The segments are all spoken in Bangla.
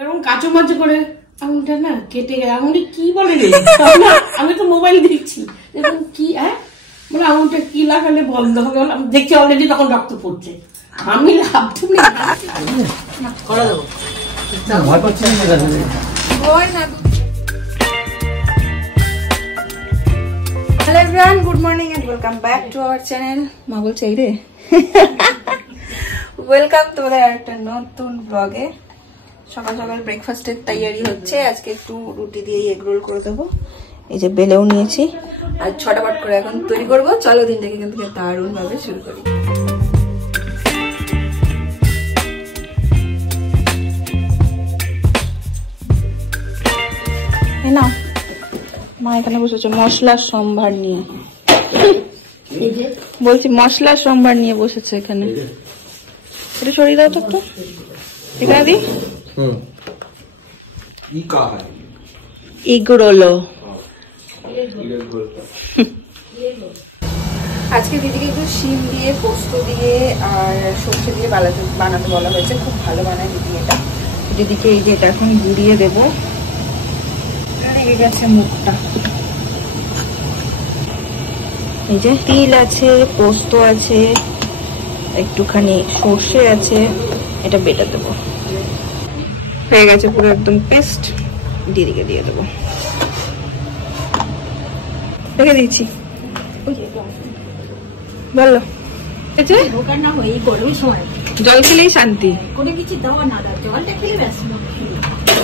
এরকম কাঁচো মাচো করে আঙুলটা না কেটে গেছে। আঙুলে কি বলে রে, আমি তো মোবাইল দেখছি দেখুন কি বলে আঙুলটা কি লাগালে বন্ধ হবে। আমি দেখছি অলরেডি তখন রক্ত পড়ছে। আমি লাভ তুমি করে দেবো। Hello everyone, good morning and welcome back to our channel. মা বলছে এই রে ওয়েলকাম তোমাদের একটা নতুন ব্লগে। সকাল সকাল ব্রেকফাস্টের তৈরি হচ্ছে। আজকে একটু রুটি দিয়ে এগ রোল করে দেবো। এই যে বেলেও নিয়েছি আর ছটাপট করে এখন তৈরি করবো। চলো দিনটাকে কিন্তু দারুণ ভাবে শুরু করি। না মা এখানে বসেছে মশলার সম্ভার নিয়ে, বলছি মশলার সম্ভার নিয়ে বসেছে এখানে। এটা সরিয়ে দাও তো একটু, এখানে দি এগরোলো। আজকে দিদিকে একটু শিম দিয়ে পোস্ত দিয়ে আর সর্ষে দিয়ে বানাতে বলা হয়েছে। খুব ভালো বানায় দিদি এটা। দিদিকে এই যে এটা এখন গুঁড়িয়ে দেবো। এই গেছে মুখটা, এই যে তিল আছে, পোস্ত আছে, একটুখানি সর্ষে আছে, এটা বেটে দেবো। হয়ে গেছে পুরো একদম পেস্ট। দিদিকে দিয়ে দেবো, রেখে দিয়েছি। বলো জল খেলেই শান্তি।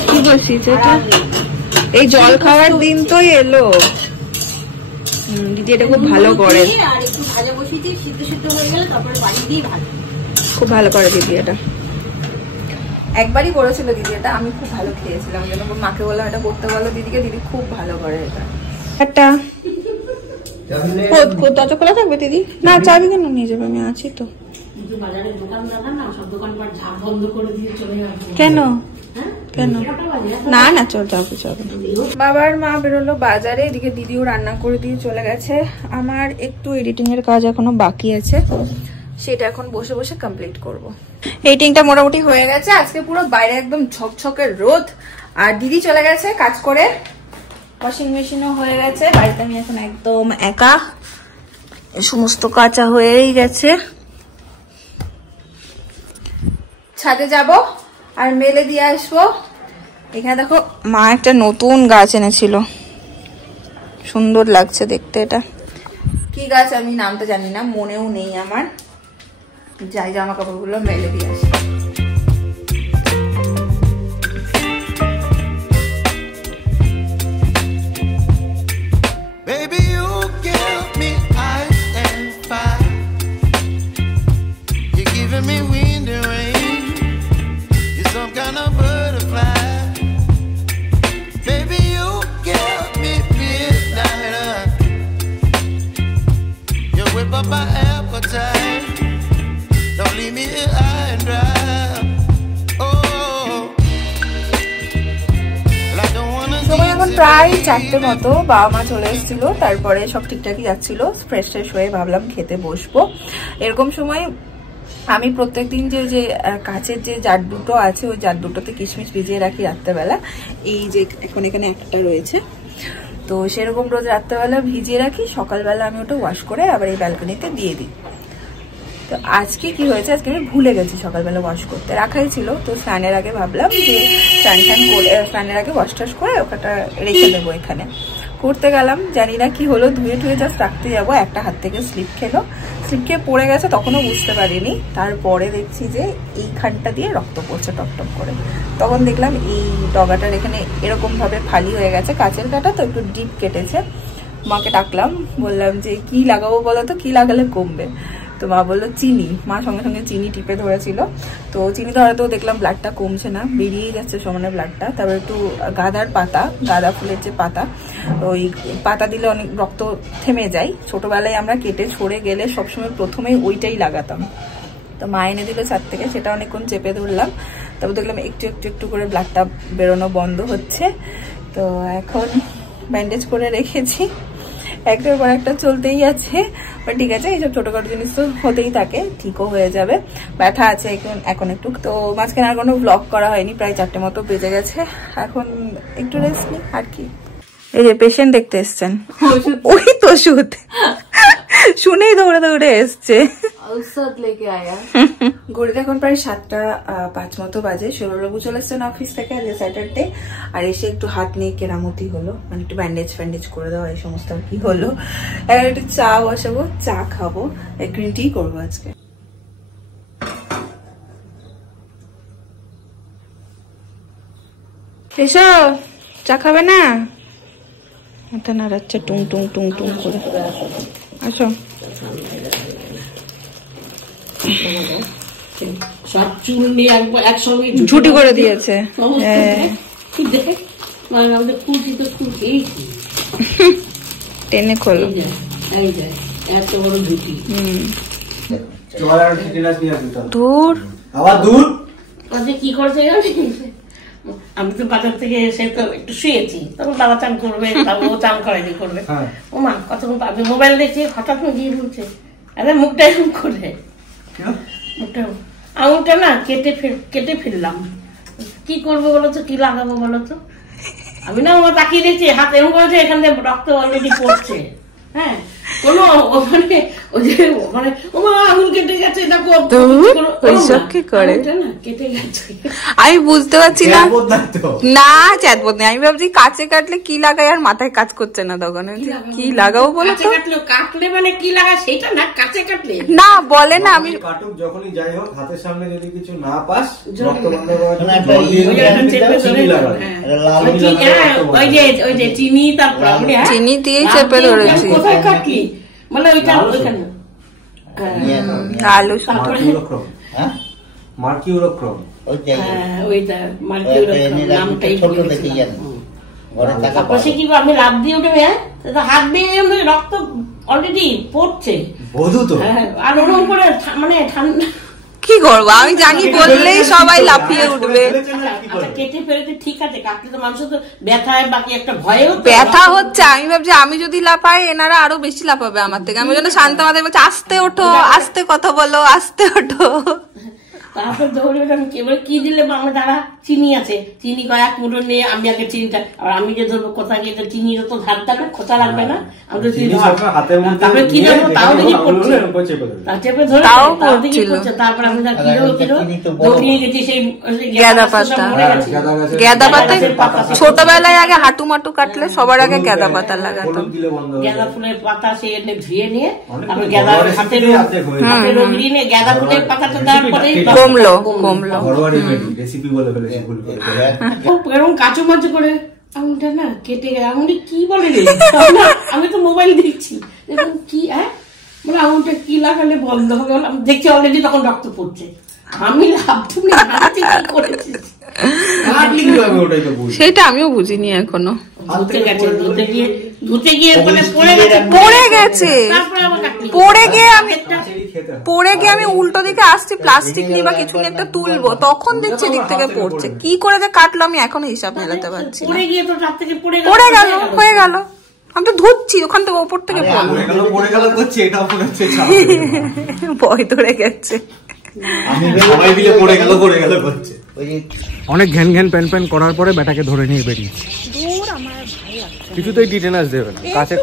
কি বলছিস এটা? এই জল খাওয়ার দিন তো এলো। দিদি এটা খুব ভালো করে, খুব ভালো করে দিদি এটা। একবারই করেছিল দিদি এটা, আমি খুব ভালো খেয়েছিলাম। যেন মাকে বললাম এটা করতে বলো দিদিকে, দিদি খুব ভালো করে এটা। একটা দরজা খোলা থাকবে দিদি? না চাবি কেন নিয়ে যাবে? আমি আছি তো। কেন কেন? না না চল যাবো যাবো। বাবার মা বেরোলো বাজারে, এদিকে দিদিও রান্না করে দিয়ে চলে গেছে। আমার একটু এডিটিং এর কাজ এখনো বাকি আছে, সেটা এখন বসে বসে কমপ্লিট করব। এডিটিংটা মোটামুটি হয়ে গেছে। আজকে পুরো বাইরে একদম ঝকঝকের রোদ, আর দিদি চলে গেছে কাজ করে। ওয়াশিং মেশিনও হয়ে গেছে। বাড়িতে আমি এখন একদম একা, সমস্ত কাঁচা হয়েই গেছে। ছাদে যাব আর মেলে দিয়ে আসবো। এখানে দেখো মা একটা নতুন গাছ এনেছিল, সুন্দর লাগছে দেখতে। এটা কি গাছ আমি নামটা জানি না, মনেও নেই আমার। যাই জামা কাপড়গুলো মেলে দিয়ে আসি। প্রায় 4টে মতো বাবা মা চলে এসেছিল। তারপরে সব ঠিকঠাকই যাচ্ছিল। ফ্রেশ ফ্রেশ হয়ে ভাবলাম খেতে বসবো। এরকম সময় আমি প্রত্যেকদিন যে কাচের যে জার দুটো আছে, ওই জার দুটোতে কিশমিশ ভিজিয়ে রাখি রাত্রেবেলা। এই যে এখন এখানে একটা রয়েছে, তো সেরকম রোজ রাত্রেবেলা ভিজিয়ে রাখি। সকালবেলা আমি ওটা ওয়াশ করে আবার এই ব্যালকনিতে দিয়ে দিই। তো আজকে কি হয়েছে, আজকে আমি ভুলে গেছি সকালবেলা ওয়াশ করতে। রাখাই ছিল, তো স্নানের আগে ভাবলাম যে স্নানের আগে ওয়াশ টাশ করে ওটা রেখে দেবো। এখানে করতে গেলাম, জানি না কি হলো, ধুয়ে টুয়ে জাস্ট রাখতে যাবো, একটা হাত থেকে স্লিপ খেলো। স্লিপ খেয়ে পড়ে গেছে, তখনও বুঝতে পারিনি। তারপরে দেখছি যে এইখানটা দিয়ে রক্ত পড়ছে টপটপ করে। তখন দেখলাম এই ডগাটার এখানে এরকম ভাবে ফালি হয়ে গেছে। কাচের কাটা তো একটু ডিপ কেটেছে। মাকে ডাকলাম, বললাম যে কি লাগাবো বলো তো, কি লাগালে কমবে? তো মা বললো চিনি। মা সঙ্গে সঙ্গে চিনি টিপে ধরেছিল। তো চিনি ধরাতেও দেখলাম ব্লাডটা কমছে না, বেরিয়েই যাচ্ছে সমানে ব্লাডটা। তারপর একটু গাঁদার পাতা, গাঁদা ফুলের যে পাতা, ওই পাতা দিলে অনেক রক্ত থেমে যায়। ছোটবেলায় আমরা কেটে ছড়ে গেলে সবসময় প্রথমেই ওইটাই লাগাতাম। তো মা এনে দিল ছাদ থেকে, সেটা অনেকক্ষণ চেপে ধরলাম। তারপর দেখলাম একটু একটু একটু করে ব্লাডটা বেরোনো বন্ধ হচ্ছে। তো এখন ব্যান্ডেজ করে রেখেছি। একটার পর একটা চলতেই আছে। বাট ঠিক আছে, এইসব ছোটখাটো জিনিস তো হতেই থাকে, ঠিকও হয়ে যাবে। ব্যথা আছে এখন একটু। তো মাঝখানে আর কোনো ব্লগ করা হয়নি, প্রায় 4টে মতো বেজে গেছে। এখন একটু রেস্ট নিই আর কি। এই যে পেশেন্ট দেখতে এসছেন, ওই তো ওষুধ শুনেই দৌড়ে দৌড়ে এসছে। ঘড়িতে এখন প্রায় 7:05 মতো বাজে। সৌরভবাবু চলে এসছেন অফিস থেকে, আজকে স্যাটারডে। আর এসে একটু হাত নিয়ে কেরামতি হলো, মানে একটু ব্যান্ডেজ করে দেওয়া এই সমস্ত আর কি হলো। এখন একটু চা বসাবো, চা খাবো, গ্রিন টি করবো আজকে। এসো, চা খাবে না? মাথা নাড়াচ্ছে টুং টুং টুং টুং করে। আসো। সব চুল নিয়ে একসঙ্গে ঝুটি করে দিয়েছে। আমাদের খুলছি তো খুল খেয়েছি, টেনে খোলো। এত বড় ঝুটি। দূর আবার দূর কি করছে জানিস? আমি তো বাজার থেকে এসে তো একটু শুয়েছি, তখন বাবা চান করবে, ও চান করেনি, করবে। ওমা কতক্ষণ আমি মোবাইল দেখছি, হঠাৎ গিয়ে বলছে আরে মুখটা এরকম করে, মুখটা আঙুলটা না কেটে ফেললাম, কি করবো বলো তো, কি লাগাবো বলো তো? আমি না ওমা তাকিয়ে দেখছি, হাত এরকম করেছে, এখান থেকে রক্ত অলরেডি পড়ছে। হ্যাঁ, কোনো ওখানে ওই যে ওখানে ওমা আঙুল কেটে গেছে, দেখো ওইসব কি করে না কেটে গেছে। আমি বুঝতে পারছি না, না চ্যাটবোধ নেই। আমি ভাবছি কাছে কাটলে কি লাগাই, আর মাথায় কাজ করছে না। তখন কি লাগাবো বলো তো? কাটলে মানে কি লাগায় সেটা না, কাছে কাটলে না বলে না। আমি কাটুক যখনই যাই হোক, হাতের সামনে যদি কিছু না পাস, রক্ত বন্ধ ওই যে চিনি, তারপর চিনি দিয়ে চেপে ধরেছি। কোথায় কাটলি? মানে ওইটা ওইখানে আলু মার্কিউরোক্রোম, ওইটা মার্কিউরোক্রোম নামটাই তারপর সে কি আমি লাভ দিয়ে উঠে হাত দিয়ে রক্ত অলরেডি পড়ছে, আর ওরকম করে মানে ঠান্ডা কি করবো আমি জানি, বললেই সবাই লাফিয়ে উঠবে। আচ্ছা কেটে ফেলেছে ঠিক আছে, কাটলে তো মানুষের তো ব্যথায় বাকি একটা ভয়েও ব্যথা হচ্ছে। আমি ভাবছি আমি যদি লাফাই এনারা আরো বেশি লাফাবে আমার থেকে। আমি জন্য শান্ত মাথায় বলছি আস্তে ওঠো, আস্তে কথা বলো, আস্তে ওঠো। তারপর দৌড়ে আমি কেবল কি দিলে আমার দ্বারা চিনি আছে, চিনি কয়েক মুঠো নিয়ে আমি আগে চিনিটা, আর আমি যে ধরবো কোথায় গিয়ে চিনি তো ধার থাকবে, খোঁচা লাগবে না, আমি তো চিনি তারপরে কি দেবো তাও দেখি পড়ছে, চেপে ধরে তাও দেখি পড়ছে। তারপর আমি দৌড়িয়ে গেছি সেই গ্যাদা পাতা। গ্যাদা পাতা ছোটবেলায় আগে হাঁটু মাটু কাটলে সবার আগে গ্যাদা পাতা লাগাতো। গ্যাদা ফুলের পাতা সে এনে ধুয়ে নিয়ে তারপর গ্যাদা হাতে রগড়িয়ে নিয়ে গ্যাদা ফুলের পাতাটা দেওয়ার পরে কমলো। এরকম কাচু মাচু করে আঙুলটা না কেটে গেছে। আঙুলটা কি বলে রে, আমি তো মোবাইল দেখছি, দেখুন কি মানে আঙুলটা কি লাগালে বন্ধ হবে, আমি দেখছি অলরেডি তখন রক্ত পড়ছে। আমি সেটা আমিও বুঝিনি এখনো। পড়ে গিয়ে আমি উল্টো দিকে আসছি, প্লাস্টিক নিয়ে বা কিছু একটা তুলবো, তখন দেখছি দিক থেকে পড়ছে। কি করে যে কাটলো আমি এখনো হিসাব মেলাতে পারছি না। পড়ে গেল, হয়ে গেল, আমি তো ধরছি ওখান থেকে ওপর থেকে ভয় ধরে গেছে। অনেক ঘ্যান ঘ্যান প্যান প্যান করার পরে ব্যাটাকে ধরে নিয়ে বেরিয়েছি। কিছুতেই টিটেনাস দেবে না, কাছে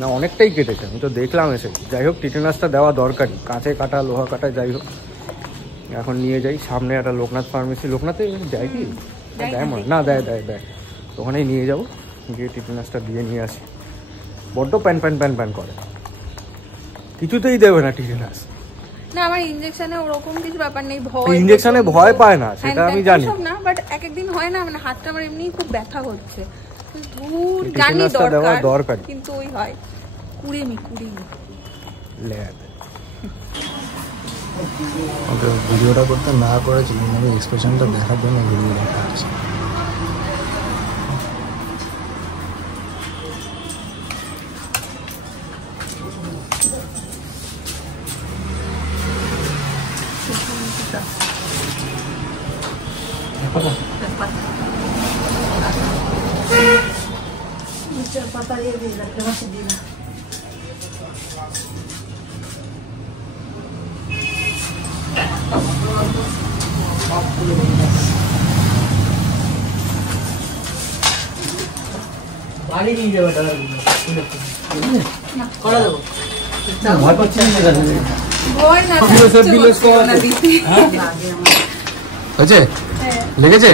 না অনেকটাই কেটেছে, আমি তো দেখলাম এসে। যাই হোক টিটেনাসটা দেওয়া দরকারই, কাঁচে কাটা লোহা কাটা যাই হোক। এখন নিয়ে যাই সামনে একটা লোকনাথ ফার্মেসি, লোকনাথে যায় কি দেয় না, দেয় দেয় দেয়, ওখানেই নিয়ে যাবো, গিয়ে টিটেনাসটা দিয়ে নিয়ে আসি। বড্ড প্যান প্যান প্যান প্যান করে, কিছুতেই দেবে না টিটেনাস। না আমার ইনজেকশনে ওরকম কিছু ব্যাপার নেই, ভয় ইনজেকশনে ভয় পায় না সেটা আমি জানি না, বাট এক একদিন হয় না, মানে হাতটা আমার এমনি খুব ব্যথা হচ্ছে, দূর জানি দরকার, কিন্তু ওই হয় কুড়েমি ভিডিওটা করতে না করেছিলাম, আমি এক্সপ্রেশনটা দেখার জন্য ভিডিওটা করছি। পাতা দিয়ে দিই রাখলে মাছে দিই না। বাড়ি নিয়ে যাবে করা দেবো লেগেছে?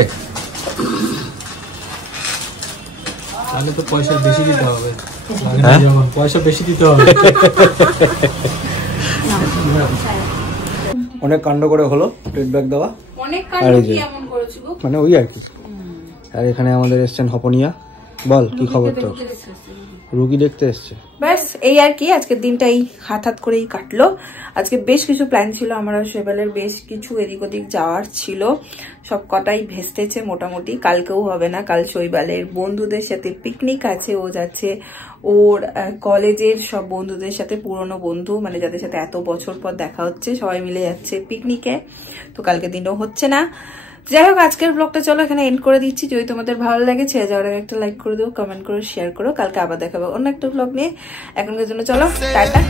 তাহলে তো পয়সা বেশি দিতে হবে, পয়সা বেশি দিতে হবে। অনেক কাণ্ড করে হলো টেট ব্যাগ দেওয়া, অনেক কাণ্ড কি এমন করেছি গো, মানে ওই আর কি। আর এখানে আমাদের এসছেন হপনিয়া। বল কি খবর তোর? রুগী দেখতে এসছে। ব্যাস এই আর কি, আজকের দিনটা এই হাত করেই কাটলো। আজকে বেশ কিছু প্ল্যান ছিল, আমরা শেবেলের বেশ কিছু এদিক ওদিক যাওয়ার ছিল, সব কটাই ভেস্তেছে মোটামুটি। কালকেও হবে না, কাল শৈবালের বন্ধুদের সাথে পিকনিক আছে, ও যাচ্ছে ওর কলেজের সব বন্ধুদের সাথে, পুরনো বন্ধু মানে যাদের সাথে এত বছর পর দেখা হচ্ছে, সবাই মিলে যাচ্ছে পিকনিকে। তো কালকে দিনও হচ্ছে না। যাই হোক, আজকের ব্লগটা চলো এখানে এন্ড করে দিচ্ছি। যদি তোমাদের ভালো লাগে ছেড়ে যাওয়ার আগে একটা লাইক করে দিও, কমেন্ট করো, শেয়ার করো। কালকে আবার দেখাবো অন্য একটা ব্লগ নিয়ে। এখনকার জন্য চলো টাটা।